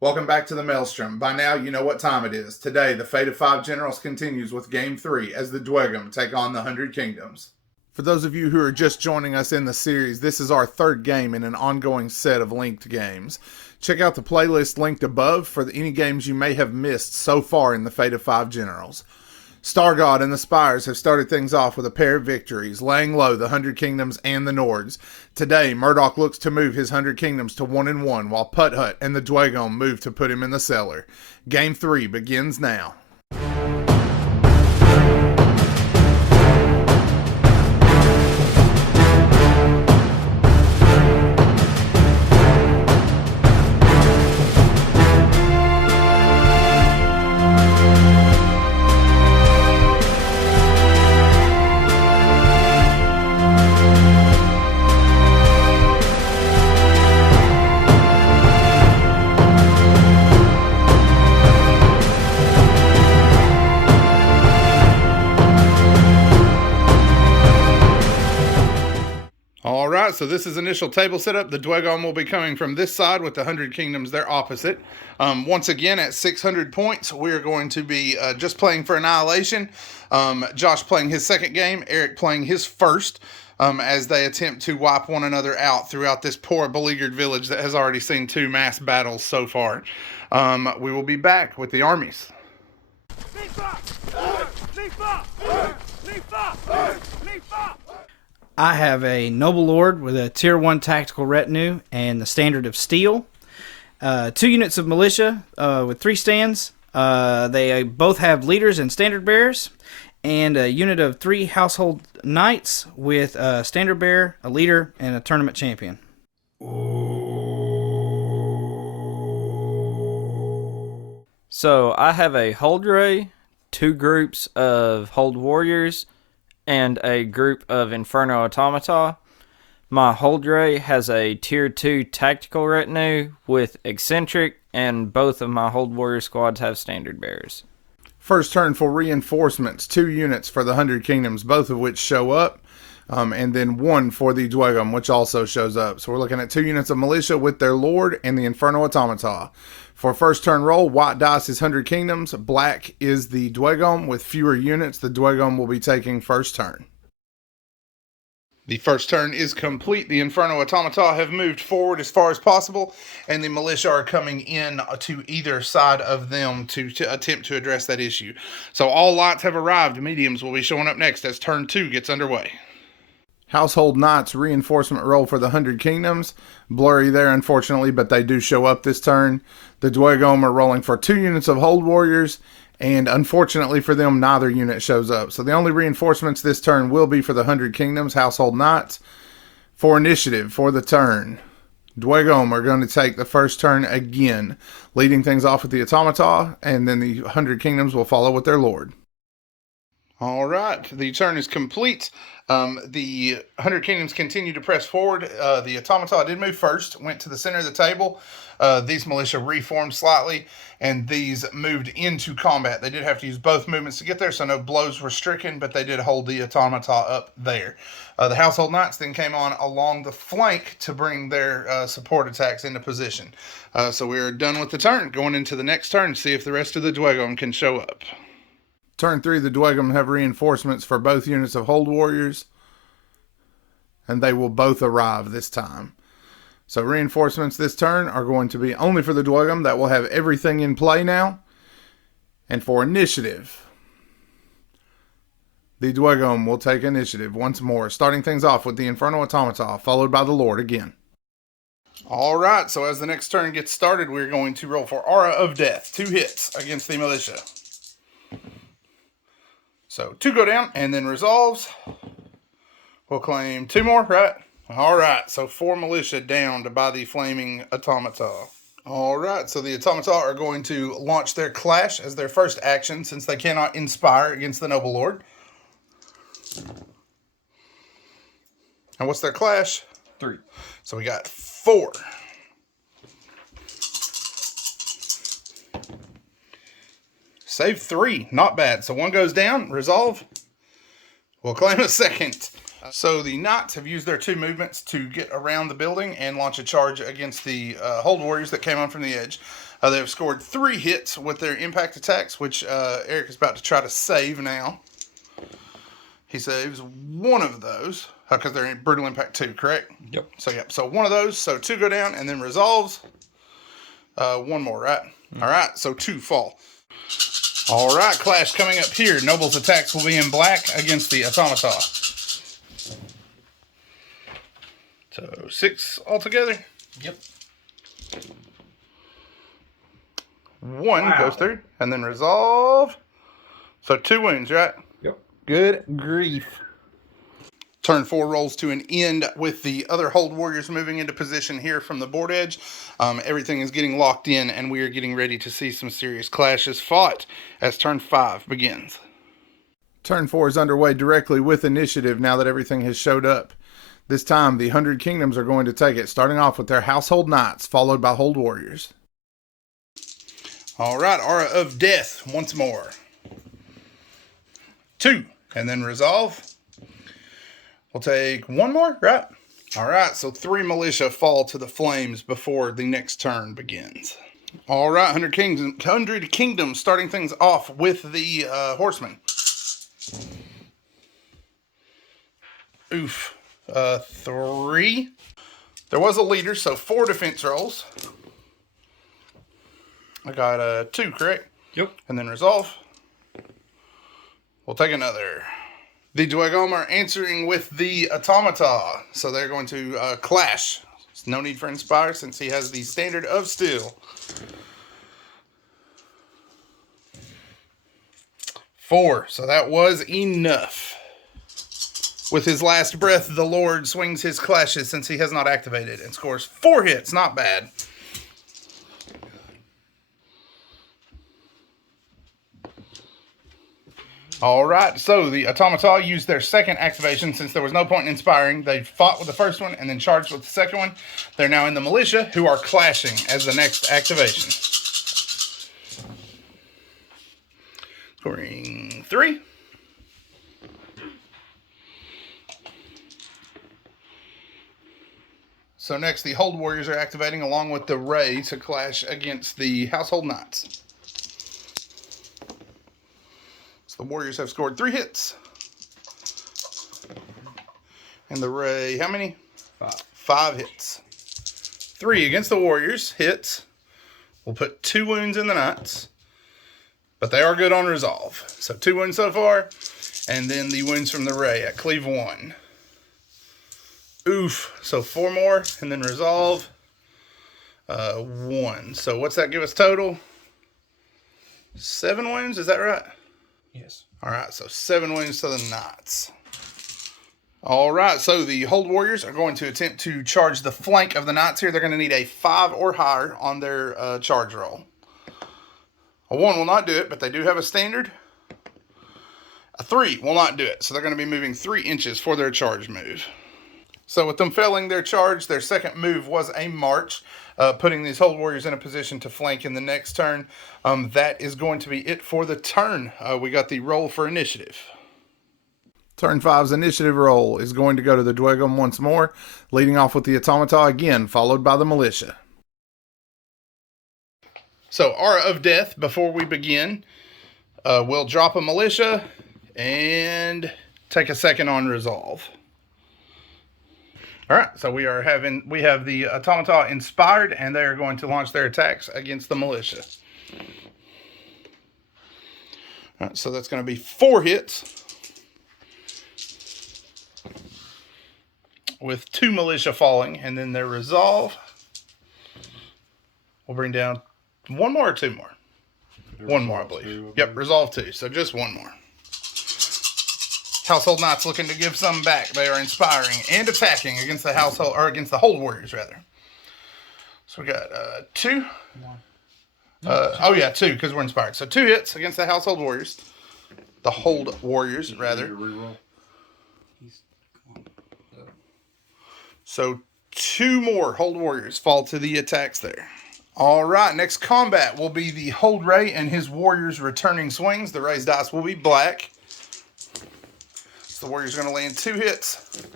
Welcome back to the Maelstrom. By now, you know what time it is. Today, the fate of 5 generals continues with Game 3 as the Dweghom take on the 100 Kingdoms. For those of you who are just joining us in the series, this is our third game in an ongoing set of linked games. Check out the playlist linked above for any games you may have missed so far in the fate of 5 generals. Stargod and the Spires have started things off with a pair of victories, laying low the 100 Kingdoms and the Nords. Today, Murdoch looks to move his 100 Kingdoms to 1-1, while Putt-Hut and the Dweghom move to put him in the cellar. Game 3 begins now. Alright, so this is initial table setup. The Dweghom will be coming from this side with the 100 Kingdoms their opposite. Once again, at 600 points, we're going to be just playing for Annihilation. Josh playing his second game, Eric playing his first, as they attempt to wipe one another out throughout this poor beleaguered village that has already seen 2 mass battles so far. We will be back with the armies. I have a Noble Lord with a Tier 1 Tactical Retinue and the Standard of Steel. 2 units of Militia with 3 stands. They both have Leaders and Standard Bearers. And a unit of 3 Household Knights with a Standard Bearer, a Leader, and a Tournament Champion. So I have a Hold Ray, 2 groups of Hold Warriors, and a group of Inferno Automata. My Hold Ray has a Tier 2 Tactical Retinue with Eccentric, and both of my Hold Warrior squads have Standard Bearers. First turn for reinforcements, 2 units for the 100 Kingdoms, both of which show up, and then 1 for the Dweghom, which also shows up. So we're looking at 2 units of Militia with their Lord and the Inferno Automata. For first turn roll, white dice is 100 Kingdoms, black is the Dweghom. With fewer units, the Dweghom will be taking first turn. The first turn is complete. The Inferno Automata have moved forward as far as possible, and the Militia are coming in to either side of them to attempt to address that issue. So all lights have arrived. Mediums will be showing up next as turn 2 gets underway. Household Knights reinforcement roll for the 100 Kingdoms. Blurry there, unfortunately, but they do show up this turn. The Dweghom are rolling for 2 units of Hold Warriors, and unfortunately for them, neither unit shows up. So the only reinforcements this turn will be for the 100 Kingdoms, Household Knights. For initiative, for the turn, Dweghom are going to take the first turn again, leading things off with the Automata, and then the 100 Kingdoms will follow with their Lord. All right, the turn is complete. The 100 Kingdoms continue to press forward. The Automata did move first, went to the center of the table. These Militia reformed slightly, and these moved into combat. They did have to use both movements to get there, so no blows were stricken, but they did hold the Automata up there. The Household Knights then came on along the flank to bring their support attacks into position. So we're done with the turn. Going into the next turn, see if the rest of the Dweghom can show up. Turn 3, the Dweghom have reinforcements for both units of Hold Warriors, and they will both arrive this time. So reinforcements this turn are going to be only for the Dweghom. That will have everything in play now. And for initiative, the Dweghom will take initiative once more, starting things off with the Inferno Automata, followed by the Lord again. All right, so as the next turn gets started, we're going to roll for Aura of Death. 2 hits against the Militia. So 2 go down, and then resolves. We'll claim 2 more, right? All right, so 4 Militia downed by the Flaming Automata. All right, so the Automata are going to launch their Clash as their first action, since they cannot inspire against the Noble Lord. And what's their Clash? 3. So we got 4. Save 3, not bad. So 1 goes down, resolve. We'll claim a second. So the Knights have used their 2 movements to get around the building and launch a charge against the Hold Warriors that came on from the edge. They've scored 3 hits with their impact attacks, which Eric is about to try to save now. He saves one of those because they're in brutal impact 2, correct? Yep. So one of those. So 2 go down and then resolves. 1 more, right? Mm-hmm. All right, so 2 fall. All right, Clash coming up here. Noble's attacks will be in black against the Automata. So 6 altogether. Yep. 1 goes through and then resolve. So 2 wounds, right? Yep. Good grief. Turn 4 rolls to an end with the other Hold Warriors moving into position here from the board edge. Everything is getting locked in, and we are getting ready to see some serious clashes fought as turn 5 begins. Turn 4 is underway directly with initiative now that everything has showed up. This time, the 100 Kingdoms are going to take it, starting off with their Household Knights, followed by Hold Warriors. All right, Aura of Death once more. 2, and then resolve. We'll take 1 more, right? All right, so 3 militia fall to the flames before the next turn begins. All right, 100 Kingdoms starting things off with the horsemen. Oof. 3. There was a leader, so 4 defense rolls. I got 2, correct? Yep. And then resolve. We'll take another. The Dweghom are answering with the Automata, so they're going to clash. There's no need for Inspire since he has the Standard of Steel. 4, so that was enough. With his last breath, the Lord swings his clashes since he has not activated and scores 4 hits. Not bad. All right, so the Automata used their second activation since there was no point in inspiring. They fought with the first one and then charged with the second one. They're now in the militia, who are clashing as the next activation. Scoring 3. So next, the Hold Warriors are activating along with the Ray to clash against the Household Knights. The Warriors have scored 3 hits. And the Ray, how many? 5. 5 hits. 3 against the Warriors, hits. We'll put 2 wounds in the Knights. But they are good on resolve. So 2 wounds so far. And then the wounds from the Ray at cleave 1. Oof. So 4 more and then resolve. 1. So what's that give us total? 7 wounds, is that right? Yes. All right, so 7 wounds to the Knights. All right, so the Hold Warriors are going to attempt to charge the flank of the Knights here. They're going to need a 5 or higher on their charge roll. A 1 will not do it, but they do have a standard. A 3 will not do it, so they're going to be moving 3 inches for their charge move. So with them failing their charge, their second move was a march, putting these Hold Warriors in a position to flank in the next turn. That is going to be it for the turn. We got the roll for initiative. Turn 5's initiative roll is going to go to the Dweghom once more, leading off with the Automata again, followed by the militia. So Aura of Death, before we begin, we'll drop a militia and take a second on resolve. All right, so we have the Automata inspired, and they are going to launch their attacks against the militia. All right, so that's going to be 4 hits with 2 militia falling, and then their resolve. We'll bring down 1 more or 2 more? 1 more, I believe. Yep, resolve 2, so just 1 more. Household Knights looking to give some back. They are inspiring and attacking against the against the Hold Warriors, rather. So we got 2. 1. 2, because we're inspired. So 2 hits against the Household Warriors. The Hold Warriors, rather. So 2 more Hold Warriors fall to the attacks there. All right, next combat will be the Hold Ray and his Warriors returning swings. The Ray's dice will be black. So the Warrior's going to land 2 hits.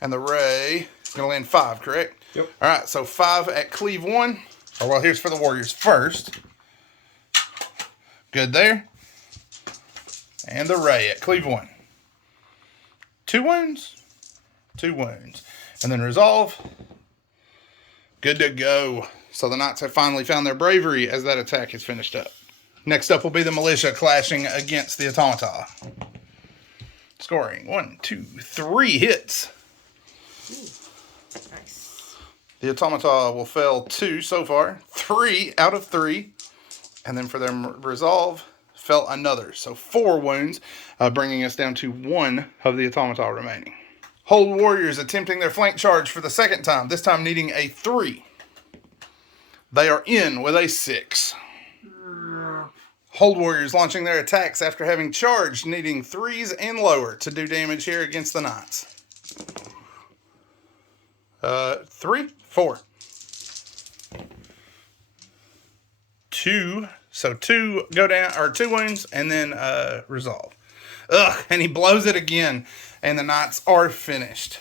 And the Ray is going to land 5, correct? Yep. All right, so 5 at cleave 1. Or, well, here's for the Warriors first. Good there. And the Ray at Cleve 1. 2 wounds. 2 wounds. And then Resolve. Good to go. So the Knights have finally found their bravery as that attack is finished up. Next up will be the Militia clashing against the Automata. Scoring 1, 2, 3 hits. Nice. The Automata will fail 2 so far. 3 out of 3. And then for their Resolve, fell another. So 4 wounds, bringing us down to 1 of the Automata remaining. Hold Warriors attempting their flank charge for the second time, this time needing a 3. They are in with a 6. Hold Warriors launching their attacks after having charged, needing 3s and lower to do damage here against the Knights. 3, 4. 2. So 2 go down, or 2 wounds, and then Resolve. Ugh, and he blows it again, and the Knights are finished.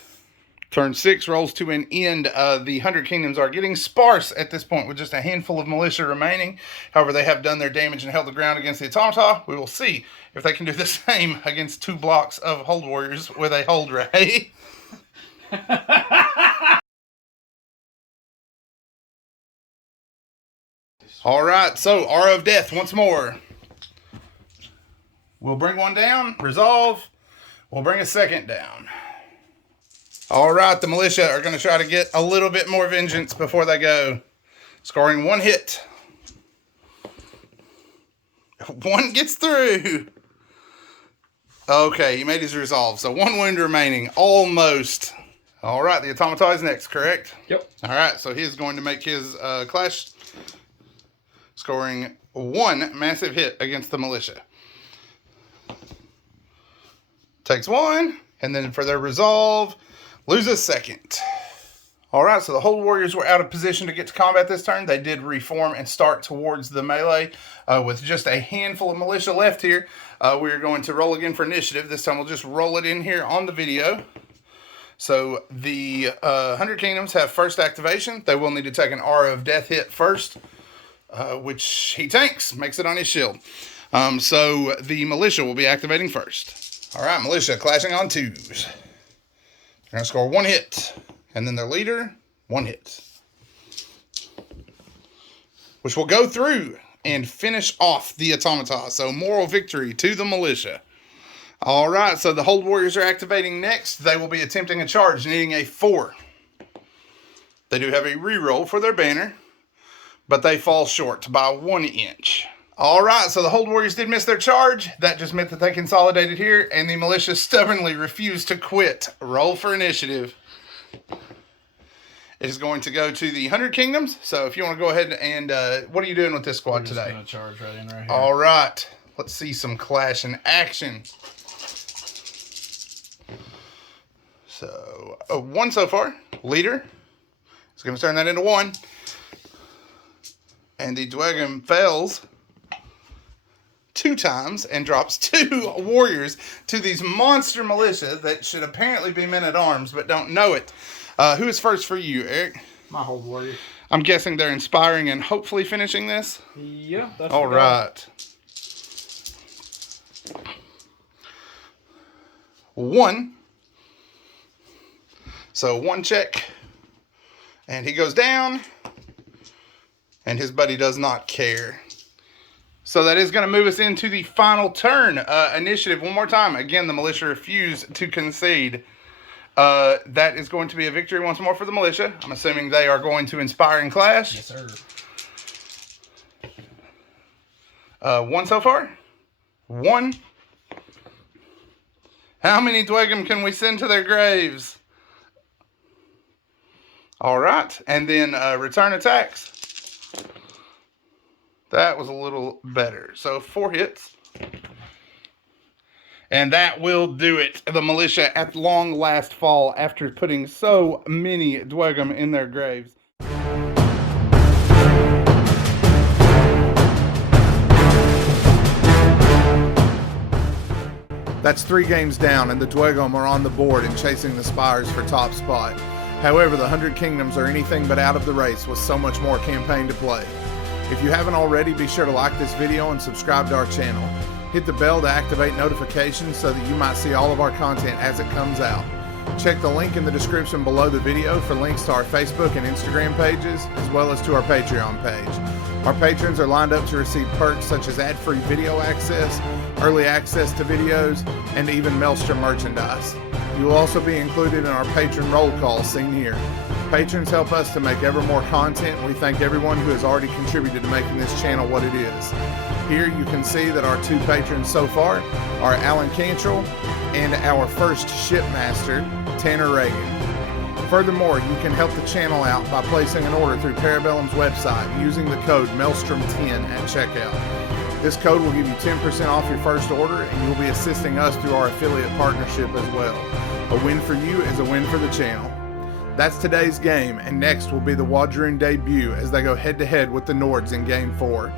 Turn 6 rolls to an end. The 100 Kingdoms are getting sparse at this point with just a handful of militia remaining. However, they have done their damage and held the ground against the Automata. We will see if they can do the same against 2 blocks of Hold Warriors with a Hold Ray. All right, so Aura of Death once more. We'll bring one down, Resolve. We'll bring a second down. All right, the Militia are going to try to get a little bit more vengeance before they go. Scoring 1 hit. 1 gets through. Okay, he made his Resolve. So 1 wound remaining, almost. All right, the Automata is next, correct? Yep. All right, so he's going to make his clash. Scoring 1 massive hit against the Militia. Takes 1, and then for their Resolve, lose a second. All right, so the Hold Warriors were out of position to get to combat this turn. They did reform and start towards the melee with just a handful of militia left here. We're going to roll again for initiative. This time we'll just roll it in here on the video. So the 100 Kingdoms have first activation. They will need to take an Aura of Death hit first, which he tanks, makes it on his shield. So the Militia will be activating first. All right, Militia clashing on 2s. They're going to score 1 hit. And then their leader, 1 hit. Which will go through and finish off the Automata. So moral victory to the Militia. All right, so the Hold Warriors are activating next. They will be attempting a charge, needing a 4. They do have a reroll for their banner, but they fall short by 1 inch. All right, so the Hold Warriors did miss their charge. That just meant that they consolidated here, and the Militia stubbornly refused to quit. Roll for initiative. It is going to go to the 100 Kingdoms. So if you want to go ahead and, what are you doing with this squad today? Just going to charge right in right here. All right, let's see some clash in action. So, 1 so far. Leader is going to turn that into 1. And the Dweghom fails 2 times and drops 2 warriors to these monster militia that should apparently be men-at-arms but don't know it. Who is first for you, Eric? My Hold Warrior. I'm guessing they're inspiring and hopefully finishing this? Yeah, that's All right. 1. So 1 check. And he goes down. And his buddy does not care. So that is going to move us into the final turn. Initiative one more time. Again, the Militia refuse to concede. That is going to be a victory once more for the Militia. I'm assuming they are going to inspire and clash. Yes, sir. 1 so far. 1. How many Dweghom can we send to their graves? All right. And then return attacks. That was a little better. So 4 hits. And that will do it. The Militia at long last fall after putting so many Dweghom in their graves. That's 3 games down, and the Dweghom are on the board and chasing the Spires for top spot. However, the 100 Kingdoms are anything but out of the race with so much more campaign to play. If you haven't already, be sure to like this video and subscribe to our channel. Hit the bell to activate notifications so that you might see all of our content as it comes out. Check the link in the description below the video for links to our Facebook and Instagram pages, as well as to our Patreon page. Our patrons are lined up to receive perks such as ad-free video access, early access to videos, and even Maelstrom merchandise. You will also be included in our patron roll call seen here. Patrons help us to make ever more content, and we thank everyone who has already contributed to making this channel what it is. Here you can see that our 2 patrons so far are Alan Cantrell and our first shipmaster, Tanner Reagan. Furthermore, you can help the channel out by placing an order through Parabellum's website using the code Maelstrom10 at checkout. This code will give you 10% off your first order, and you'll be assisting us through our affiliate partnership as well. A win for you is a win for the channel. That's today's game, and next will be the Wardrune debut as they go head-to-head with the Nords in Game 4.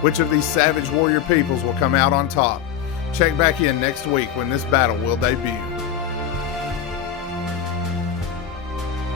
Which of these savage warrior peoples will come out on top? Check back in next week when this battle will debut.